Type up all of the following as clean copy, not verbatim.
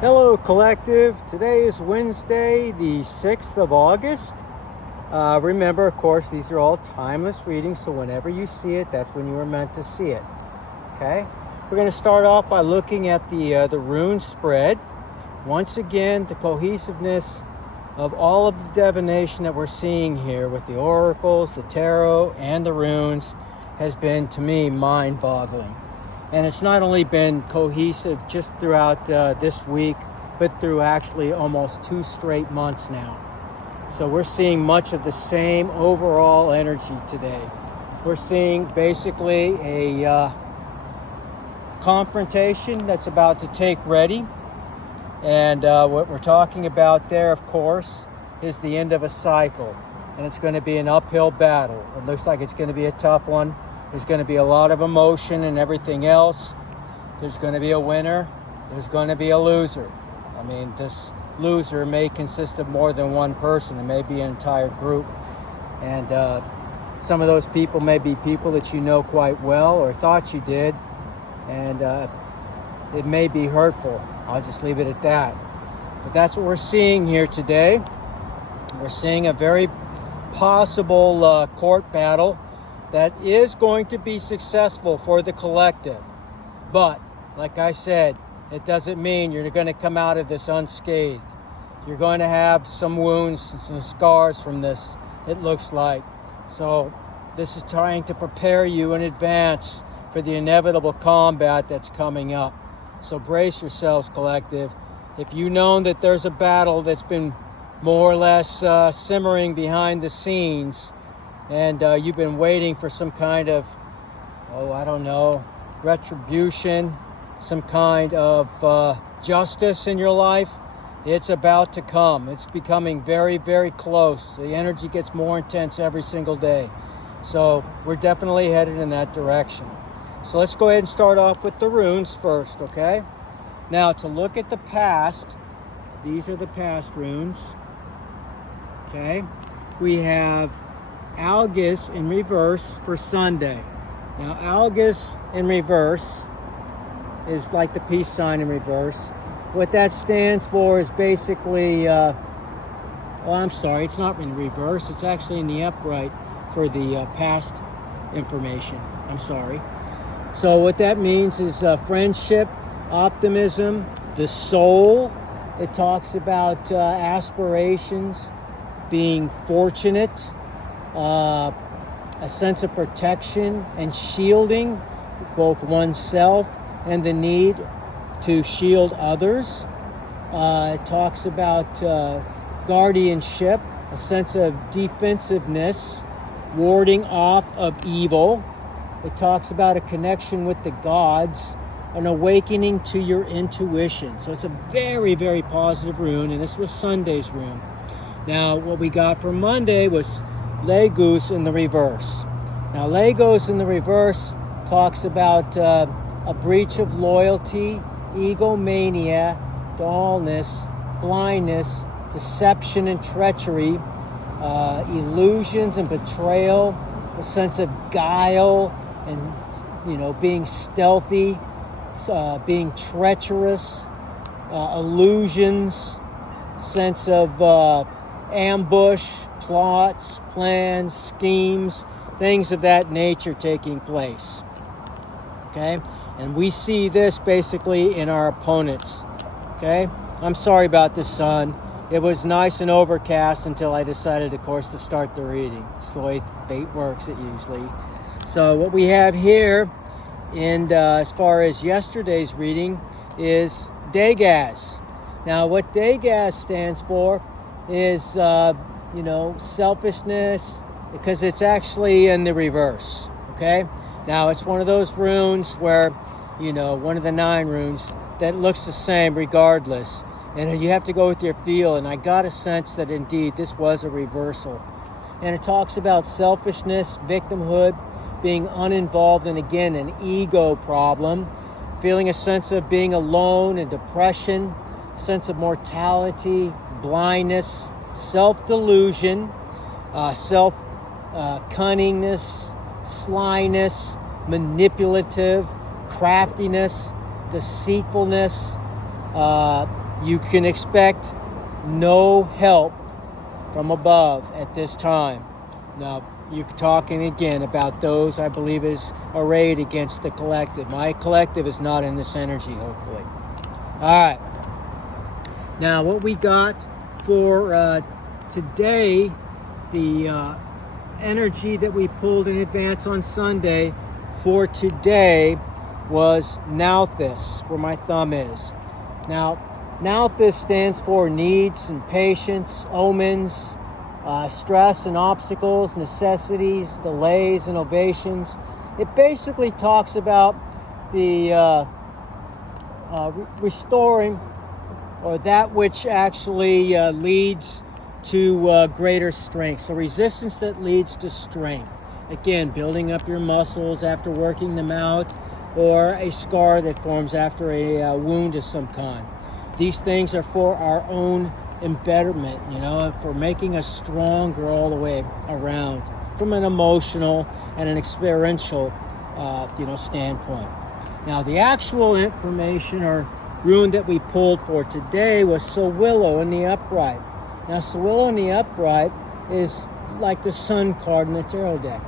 Hello, Collective. Today is Wednesday, the 6th of August. Remember, of course, these are all timeless readings, so whenever you see it, that's when you were meant to see it. Okay? We're going to start off by looking at the rune spread. Once again, the cohesiveness of all of the divination that we're seeing here with the oracles, the tarot, and the runes has been, to me, mind-boggling. And it's not only been cohesive just throughout this week, but through actually almost 2 straight months now. So we're seeing much of the same overall energy today. We're seeing basically a confrontation that's about to take ready. And what we're talking about there, of course, is the end of a cycle. And it's going to be an uphill battle. It looks like it's going to be a tough one. There's going to be a lot of emotion and everything else. There's going to be a winner. There's going to be a loser. I mean, this loser may consist of more than one person. It may be an entire group. And some of those people may be people that you know quite well or thought you did. And it may be hurtful. I'll just leave it at that. But that's what we're seeing here today. We're seeing a very possible court battle that is going to be successful for the collective. But, like I said, it doesn't mean you're going to come out of this unscathed. You're going to have some wounds and some scars from this, it looks like. So, this is trying to prepare you in advance for the inevitable combat that's coming up. So brace yourselves, collective. If you know that there's a battle that's been more or less simmering behind the scenes, and you've been waiting for some kind of, retribution, some kind of justice in your life, it's about to come. It's becoming very, very close. The energy gets more intense every single day. So we're definitely headed in that direction. So let's go ahead and start off with the runes first, okay? Now, to look at the past, these are the past runes, okay? We have Algis in reverse for Sunday. Now, Algis in reverse is like the peace sign in reverse. What that stands for is basically, it's not in reverse. It's actually in the upright for the past information. I'm sorry. So what that means is friendship, optimism, the soul. It talks about aspirations, being fortunate, a sense of protection and shielding both oneself and the need to shield others. It talks about guardianship, a sense of defensiveness, warding off of evil. It talks about a connection with the gods, an awakening to your intuition. So it's a very, very positive rune, and this was Sunday's rune. Now, what we got for Monday was Legos in the reverse. Now, Legos in the reverse talks about a breach of loyalty, egomania, dullness, blindness, deception and treachery, illusions and betrayal, a sense of guile and, being stealthy, being treacherous, illusions, sense of ambush, plots, plans, schemes, things of that nature taking place. Okay? And we see this basically in our opponents. Okay? I'm sorry about the sun. It was nice and overcast until I decided, of course, to start the reading. It's the way fate works, it usually. So what we have here, and as far as yesterday's reading, is Dagaz. Now, what Dagaz stands for is, selfishness, because it's actually in the reverse, okay? Now, it's one of those runes where, one of the 9 runes that looks the same regardless. And you have to go with your feel, and I got a sense that indeed this was a reversal. And it talks about selfishness, victimhood, being uninvolved in, again, an ego problem, feeling a sense of being alone and depression, sense of mortality, blindness, self-delusion, self-cunningness, slyness, manipulative, craftiness, deceitfulness, you can expect no help from above at this time. Now, you're talking again about those, I believe, is arrayed against the collective. My collective is not in this energy, hopefully. All right. Now, what we got for today, the energy that we pulled in advance on Sunday for today was Nauthis, where my thumb is. Now, Nauthis stands for needs and patience, omens, stress and obstacles, necessities, delays and ovations. It basically talks about the restoring, or that which actually leads to greater strength. So resistance that leads to strength. Again, building up your muscles after working them out, or a scar that forms after a wound of some kind. These things are for our own embetterment, for making us stronger all the way around from an emotional and an experiential, standpoint. Now, the actual information or rune that we pulled for today was Sowilo in the upright. Now, Sowilo in the upright is like the sun card in the tarot deck.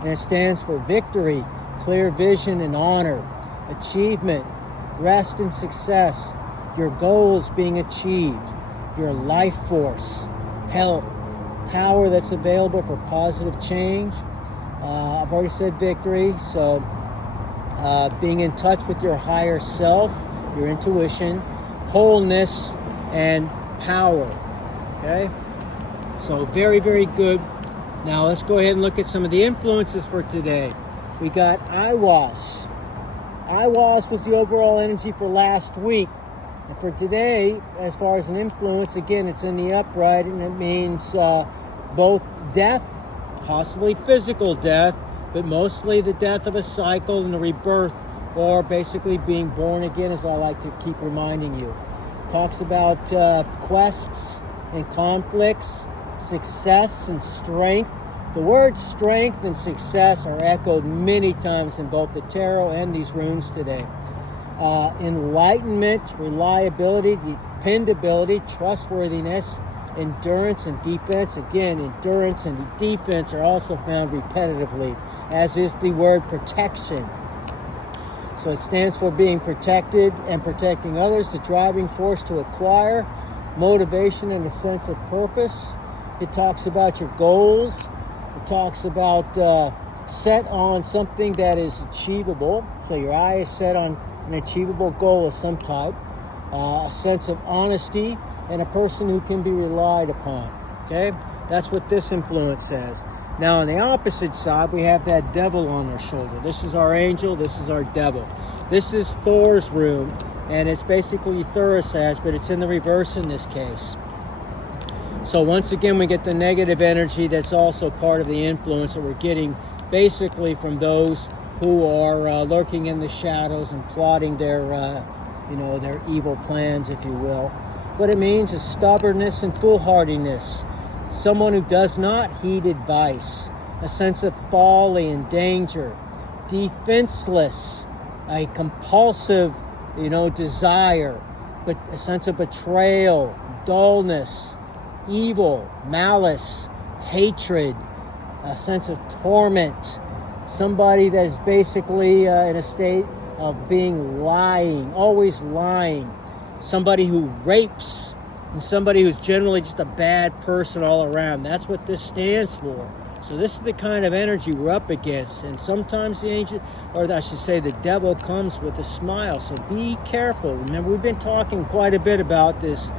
And it stands for victory, clear vision and honor, achievement, rest and success, your goals being achieved, your life force, health, power that's available for positive change. I've already said victory, so being in touch with your higher self, your intuition, wholeness, and power. Okay? So very, very good. Now let's go ahead and look at some of the influences for today. We got Aiwass. Aiwass was the overall energy for last week. And for today, as far as an influence, again, it's in the upright, and it means both death, possibly physical death, but mostly the death of a cycle and a rebirth, or basically being born again, as I like to keep reminding you. It talks about quests and conflicts, success and strength. The words strength and success are echoed many times in both the tarot and these runes today. Enlightenment, reliability, dependability, trustworthiness, endurance and defense. Again, endurance and defense are also found repetitively, as is the word protection. So it stands for being protected and protecting others, the driving force to acquire, motivation and a sense of purpose. It talks about your goals. It talks about set on something that is achievable. So your eye is set on an achievable goal of some type. A sense of honesty, and a person who can be relied upon. Okay? That's what this influence says. Now, on the opposite side, we have that devil on our shoulder. This is our angel. This is our devil. This is Thor's rune, and it's basically Thurisaz, but it's in the reverse in this case. So once again, we get the negative energy that's also part of the influence that we're getting basically from those who are lurking in the shadows and plotting their evil plans, if you will. What it means is stubbornness and foolhardiness. Someone who does not heed advice. A sense of folly and danger. Defenseless. A compulsive, desire. But a sense of betrayal, dullness, evil, malice, hatred, a sense of torment. Somebody that is basically in a state of being lying, always lying. Somebody who rapes, and somebody who's generally just a bad person all around. That's what this stands for. So this is the kind of energy we're up against. And sometimes the angel, or I should say the devil, comes with a smile. So be careful. Remember, we've been talking quite a bit about this,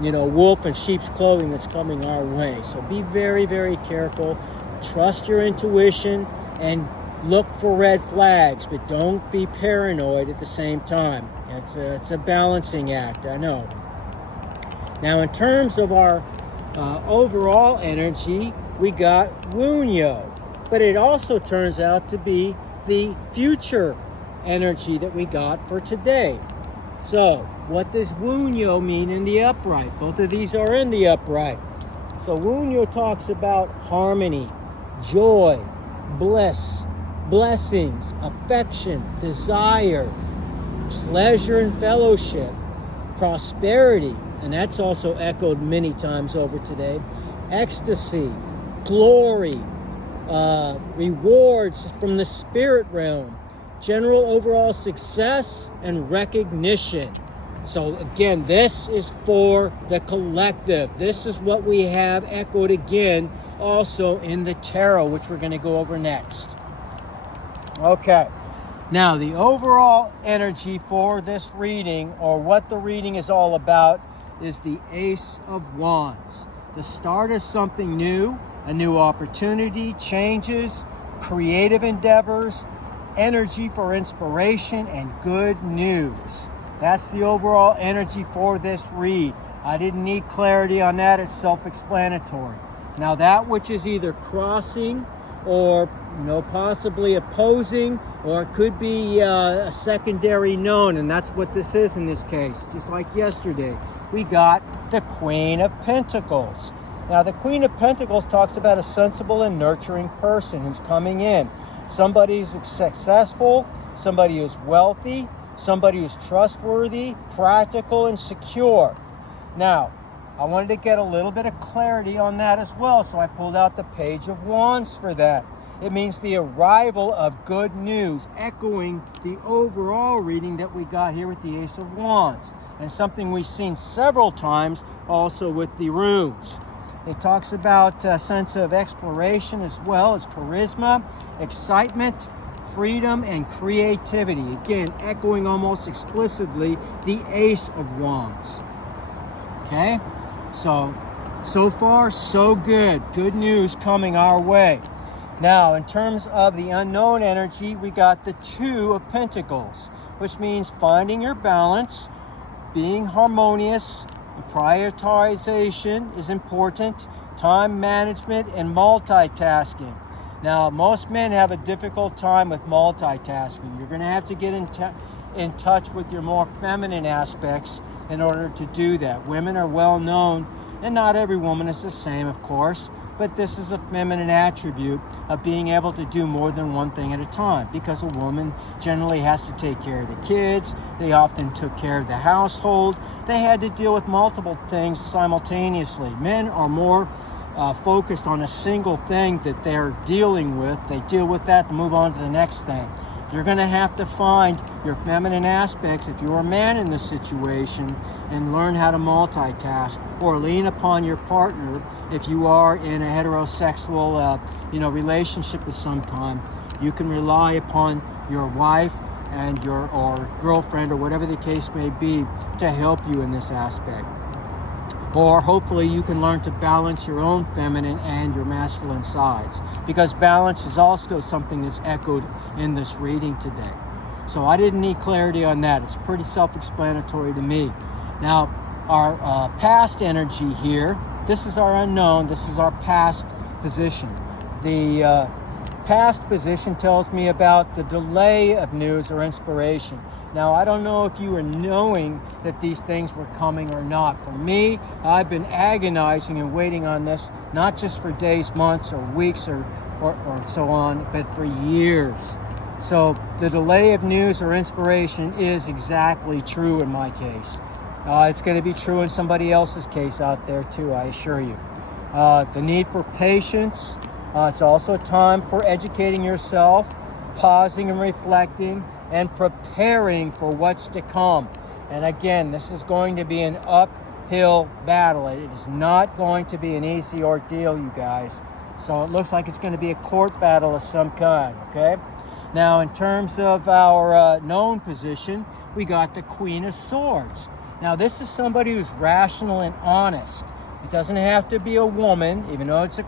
wolf in sheep's clothing that's coming our way. So be very, very careful. Trust your intuition and look for red flags, but don't be paranoid at the same time. It's a balancing act, I know. Now, in terms of our overall energy, we got Wunyo, but it also turns out to be the future energy that we got for today. So, what does Wunyo mean in the upright? Both of these are in the upright. So, Wunyo talks about harmony, joy, bliss, blessings, affection, desire, pleasure and fellowship, prosperity, and that's also echoed many times over today, ecstasy, glory, rewards from the spirit realm, general overall success, and recognition. So again, this is for the collective. This is what we have echoed again also in the tarot, which we're going to go over next. Okay, now the overall energy for this reading, or what the reading is all about, is the Ace of Wands. The start of something new, a new opportunity, changes, creative endeavors, energy for inspiration, and good news. That's the overall energy for this read. I didn't need clarity on that. It's self-explanatory. Now that which is either crossing or possibly opposing, or it could be a secondary known, and that's what this is in this case. Just like yesterday, we got the Queen of Pentacles. Now the Queen of Pentacles talks about a sensible and nurturing person who's coming in. Somebody who's successful, somebody who's wealthy, somebody who's trustworthy, practical, and secure. Now, I wanted to get a little bit of clarity on that as well, so I pulled out the Page of Wands for that. It means the arrival of good news, echoing the overall reading that we got here with the Ace of Wands, and something we've seen several times also with the runes. It talks about a sense of exploration as well as charisma, excitement, freedom, and creativity. Again, echoing almost explicitly the Ace of Wands. Okay, so far so good. Good news coming our way. Now, in terms of the unknown energy, we got the Two of Pentacles, which means finding your balance, being harmonious, and prioritization is important, time management, and multitasking. Now, most men have a difficult time with multitasking. You're going to have to get in touch with your more feminine aspects in order to do that. Women are well known, and not every woman is the same, of course, but this is a feminine attribute of being able to do more than one thing at a time, because a woman generally has to take care of the kids. They often took care of the household. They had to deal with multiple things simultaneously. Men are more focused on a single thing that they're dealing with. They deal with that to move on to the next thing. You're going to have to find your feminine aspects if you're a man in this situation, and learn how to multitask, or lean upon your partner if you are in a heterosexual relationship of some kind. You can rely upon your wife and or girlfriend, or whatever the case may be, to help you in this aspect. Or hopefully you can learn to balance your own feminine and your masculine sides, because balance is also something that's echoed in this reading today. So I didn't need clarity on that. It's pretty self-explanatory to me. Now, our past energy here, this is our unknown, this is our past position. The past position tells me about the delay of news or inspiration. Now, I don't know if you were knowing that these things were coming or not. For me, I've been agonizing and waiting on this, not just for days, months, or weeks, or so on, but for years. So the delay of news or inspiration is exactly true in my case. It's going to be true in somebody else's case out there too, I assure you. The need for patience. It's also time for educating yourself, pausing and reflecting, and preparing for what's to come. And again, this is going to be an uphill battle. It is not going to be an easy ordeal, you guys. So it looks like it's going to be a court battle of some kind, okay? Now, in terms of our known position, we got the Queen of Swords. Now, this is somebody who's rational and honest. It doesn't have to be a woman, even though it's a